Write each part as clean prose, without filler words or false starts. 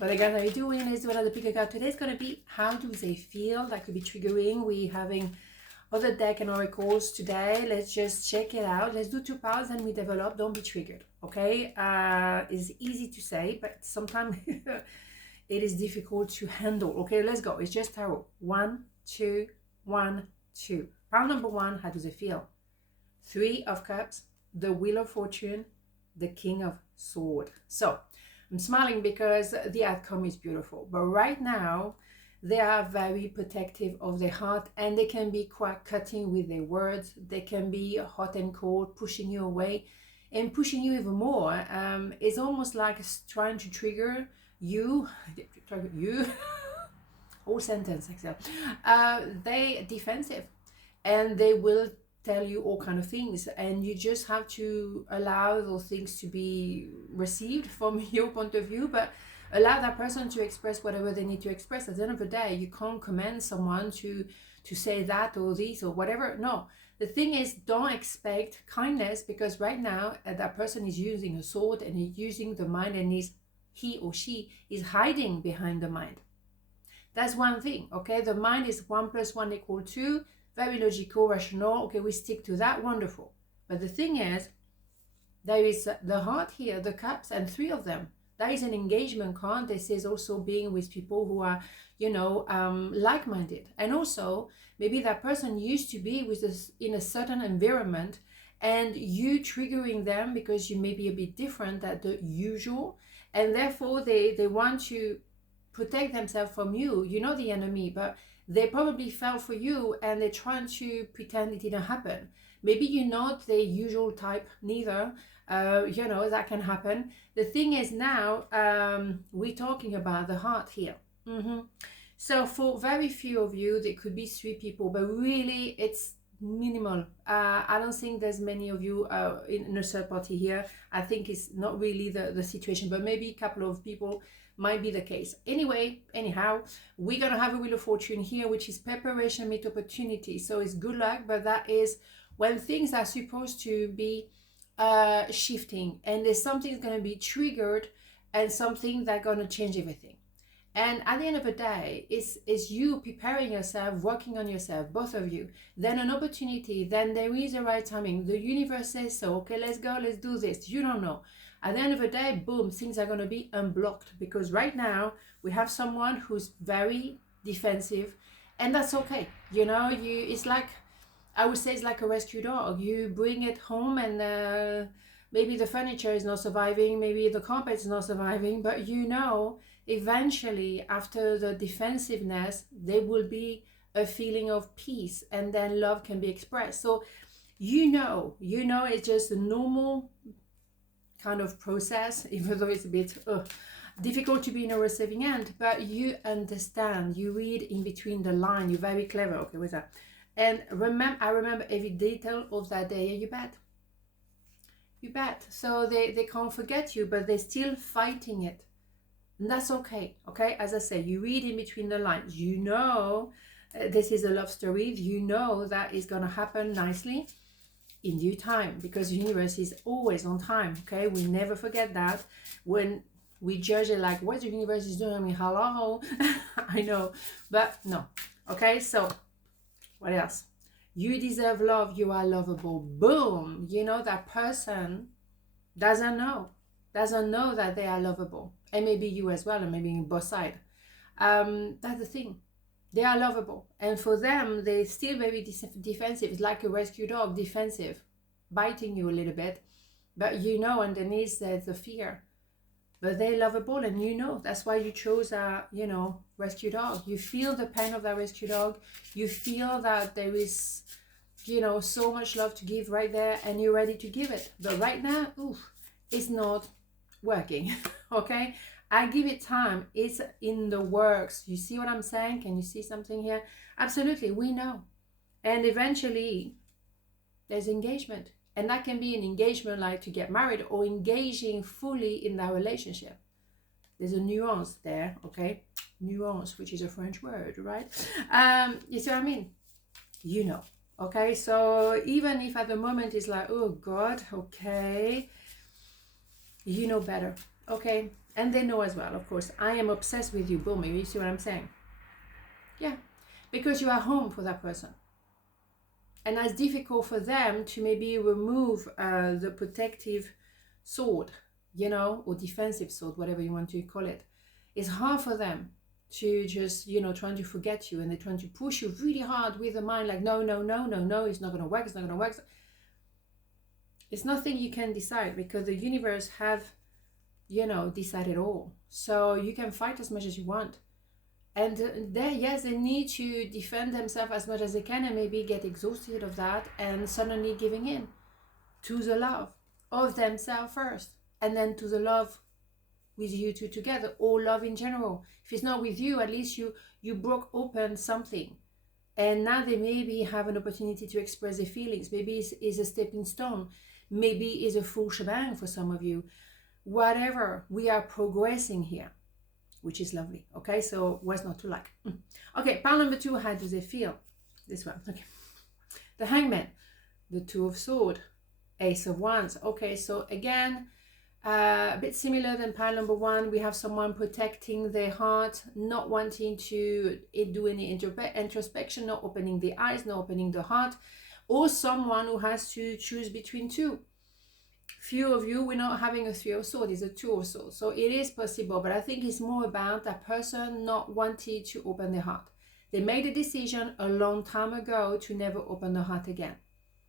But again, how are you doing? Let's do another pick a card. Today's going to be how do they feel? That could be triggering. We having other deck and oracles today. Let's just check it out. Let's do 2 piles and we develop. Don't be triggered, okay? It's easy to say, but sometimes it is difficult to handle. Okay, let's go. It's just tarot. 1, 2, 1, 2. Pile number 1, how do they feel? 3 of Cups, the Wheel of Fortune, the King of Swords. So I'm smiling because the outcome is beautiful, but right now they are very protective of their heart, and they can be quite cutting with their words. They can be hot and cold, pushing you away and pushing you even more. It's almost like trying to trigger you, whole sentence, Axelle. They defensive, and they will tell you all kind of things, and you just have to allow those things to be received from your point of view, but allow that person to express whatever they need to express. At the end of the day, you can't command someone to say that or this or whatever. No, the thing is, don't expect kindness, because right now that person is using a sword and he's using the mind, and he or she is hiding behind the mind. That's one thing, okay? The mind is 1 + 1 = 2, very logical, rational. Okay, we stick to that, wonderful. But the thing is, there is the heart here, the cups, and 3 of them. That is an engagement card. This is also being with people who are, like-minded. And also, maybe that person used to be with us in a certain environment, and you triggering them because you may be a bit different than the usual, and therefore they want to protect themselves from you. You're not the enemy, but they probably fell for you, and they're trying to pretend it didn't happen. Maybe you're not the usual type neither. That can happen. The thing is now, we're talking about the heart here. So for very few of you, there could be 3 people, but really it's minimal. I don't think there's many of you in a third party here. I think it's not really the situation, but maybe a couple of people might be the case. Anyhow, we're gonna have a Wheel of Fortune here, which is preparation meet opportunity. So it's good luck, but that is when things are supposed to be shifting, and there's something going to be triggered, and something that's going to change everything. And at the end of the day, it's you preparing yourself, working on yourself, both of you. Then an opportunity, then there is a right timing. The universe says so. Okay, let's go, let's do this. You don't know. At the end of the day, boom, things are going to be unblocked, because right now we have someone who's very defensive, and that's okay. It's like, I would say it's like a rescue dog. You bring it home, and maybe the furniture is not surviving, maybe the carpet is not surviving, but eventually after the defensiveness, there will be a feeling of peace, and then love can be expressed. So it's just a normal kind of process, even though it's a bit difficult to be in a receiving end, but you understand, you read in between the line, you're very clever, okay, with that. And I remember every detail of that day. You bet. So they can't forget you, but they're still fighting it. And that's okay. Okay, as I say, you read in between the lines. This is a love story. That is going to happen nicely in due time, because the universe is always on time. Okay, we never forget that. When we judge it like, what the universe is doing, I mean, hello. I know, but no. Okay, so what else? You deserve love. You are lovable. Boom. That person doesn't know that they are lovable. And maybe you as well, and maybe in both sides. That's the thing. They are lovable. And for them, they're still very defensive. It's like a rescue dog, defensive, biting you a little bit. But underneath there's the fear. But they're lovable, and that's why you chose a, rescue dog. You feel the pain of that rescue dog. You feel that there is, so much love to give right there, and you're ready to give it. But right now, it's not working, okay? I give it time. It's in the works. You see what I'm saying? Can you see something here? Absolutely, we know. And eventually, there's engagement. And that can be an engagement like to get married, or engaging fully in that relationship. There's a nuance there, okay? Nuance, which is a French word, right? You see what I mean? Okay? So even if at the moment it's like, oh God, okay, better, okay? And they know as well, of course, I am obsessed with you, boom. You see what I'm saying? Yeah, because you are home for that person. And it's difficult for them to maybe remove the protective sword, you know, or defensive sword, whatever you want to call it. It's hard for them to just, you know, trying to forget you, and they're trying to push you really hard with the mind, like, no, no, no, no, no, it's not going to work, it's not going to work. It's nothing you can decide, because the universe have, you know, decided all. So you can fight as much as you want. And they, yes, they need to defend themselves as much as they can, and maybe get exhausted of that and suddenly giving in to the love of themselves first, and then to the love with you two together, or love in general. If it's not with you, at least you broke open something, and now they maybe have an opportunity to express their feelings. Maybe it's a stepping stone, maybe it's a full shebang for some of you. Whatever, we are progressing here, which is lovely. Okay, so what's not to like? Okay, pile number 2, how do they feel? This one. Okay, the Hangman, the Two of Swords, Ace of Wands. Okay, so again, a bit similar than pile number 1. We have someone protecting their heart, not wanting to do any introspection, not opening the eyes, not opening the heart, or someone who has to choose between two. Few of you, we're not having a 3 of Swords, it's a 2 of Swords. So it is possible, but I think it's more about that person not wanting to open their heart. They made a decision a long time ago to never open the heart again,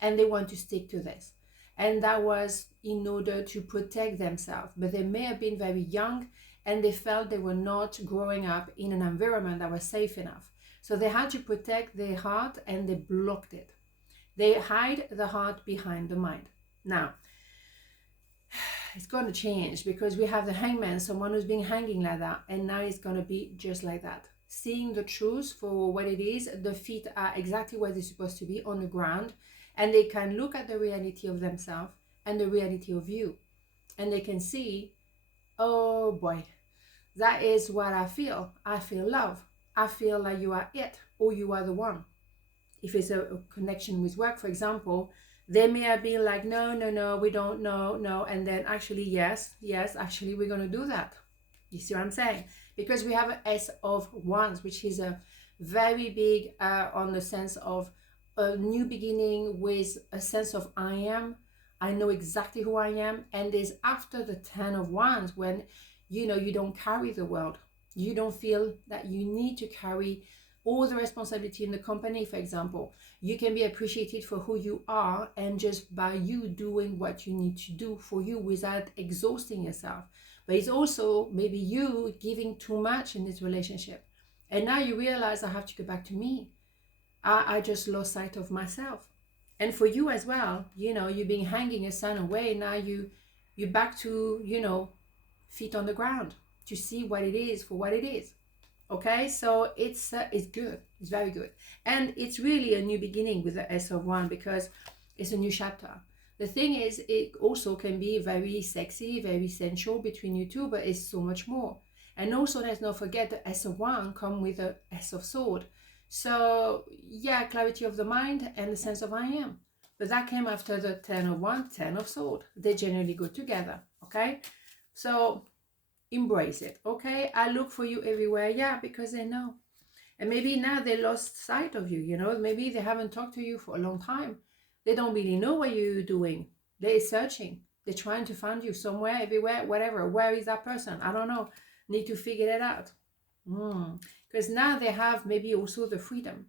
and they want to stick to this. And that was in order to protect themselves. But they may have been very young, and they felt they were not growing up in an environment that was safe enough. So they had to protect their heart, and they blocked it. They hide the heart behind the mind. Now, it's going to change, because we have the Hangman, someone who's been hanging like that, and now it's going to be just like that. Seeing the truth for what it is, the feet are exactly where they're supposed to be, on the ground, and they can look at the reality of themselves and the reality of you, and they can see, oh boy, that is what I feel. I feel love. I feel like you are it, or you are the one. If it's a connection with work, for example, they may have been like, no, no, no, we don't know, no. And then actually, yes, actually, we're going to do that. You see what I'm saying? Because we have an Ace of Wands, which is a very big on the sense of a new beginning, with a sense of I know exactly who I am. And there's after the 10 of Wands, when, you know, you don't carry the world. You don't feel that you need to carry all the responsibility in the company, for example. You can be appreciated for who you are, and just by you doing what you need to do for you without exhausting yourself. But it's also maybe you giving too much in this relationship, and now you realize, I have to go back to me. I just lost sight of myself. And for you as well, you know, you've been hanging a certain way. Now you're back to, you know, feet on the ground, to see what it is for what it is. Okay, so it's good. It's very good. And it's really a new beginning with the Ace of Wands, because it's a new chapter. The thing is, it also can be very sexy, very sensual between you two, but it's so much more. And also, let's not forget, the Ace of Wands come with the Ace of Swords. So yeah, clarity of the mind and the sense of I am. But that came after the 10 of Wands, 10 of Swords. They generally go together. Okay, so embrace it. Okay, I look for you everywhere. Yeah, because they know. And maybe now they lost sight of you, you know. Maybe they haven't talked to you for a long time. They don't really know what you're doing. They're searching. They're trying to find you somewhere, everywhere, whatever. Where is that person? I don't know. Need to figure it out. Because now they have maybe also the freedom.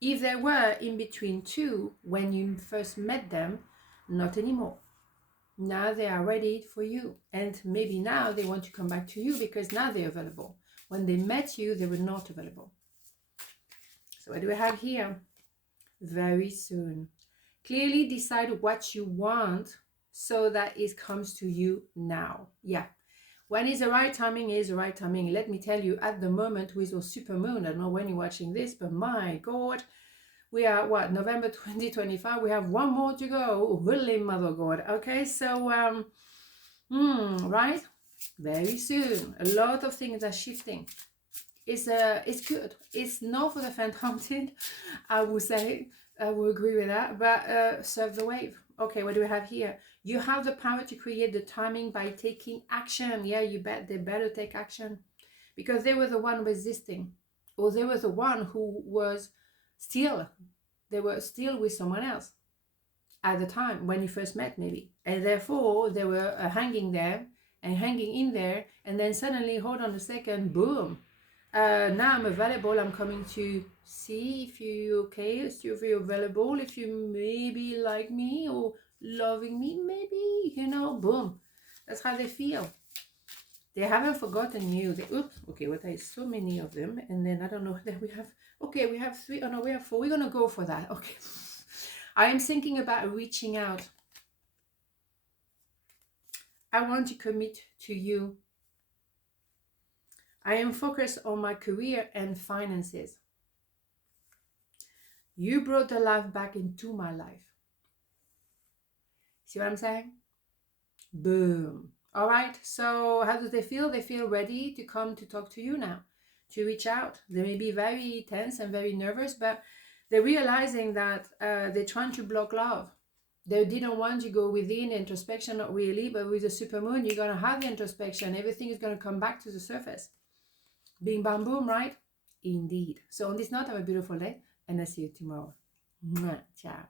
If they were in between two when you first met them, not anymore. Now they are ready for you, and maybe now they want to come back to you, because now they're available. When they met you, they were not available. So what do we have here? Very soon. Clearly decide what you want, so that it comes to you now. Yeah, when is the right timing is the right timing. Let me tell you, at the moment with your super moon, I don't know when you're watching this, but my God, we are, what, November 2025? We have one more to go. Holy Mother God. Okay, so, right? Very soon. A lot of things are shifting. It's good. It's not for the faint-hearted, I would say. I will agree with that. But surf the wave. Okay, what do we have here? You have the power to create the timing by taking action. Yeah, you bet they better take action, because they were the one resisting, or they were the one who was still, they were still with someone else at the time when you first met, maybe, and therefore they were hanging there and hanging in there, and then suddenly, hold on a second, boom, now I'm available, I'm coming to see if you're okay, if you're available, if you maybe like me or loving me, maybe, you know, boom. That's how they feel. They haven't forgotten you. They, oops, okay, well, there's so many of them, and then I don't know, then we have, okay, we have 3, oh no, we have 4, we're gonna go for that, okay. I am thinking about reaching out. I want to commit to you. I am focused on my career and finances. You brought the life back into my life. See what I'm saying? Boom. All right. So how do they feel? They feel ready to come to talk to you now, to reach out. They may be very tense and very nervous, but they're realizing that they're trying to block love. They didn't want to go within introspection, not really, but with the supermoon, you're going to have the introspection. Everything is going to come back to the surface. Bing, bam, boom, right? Indeed. So on this note, have a beautiful day, and I'll see you tomorrow. Mwah. Ciao.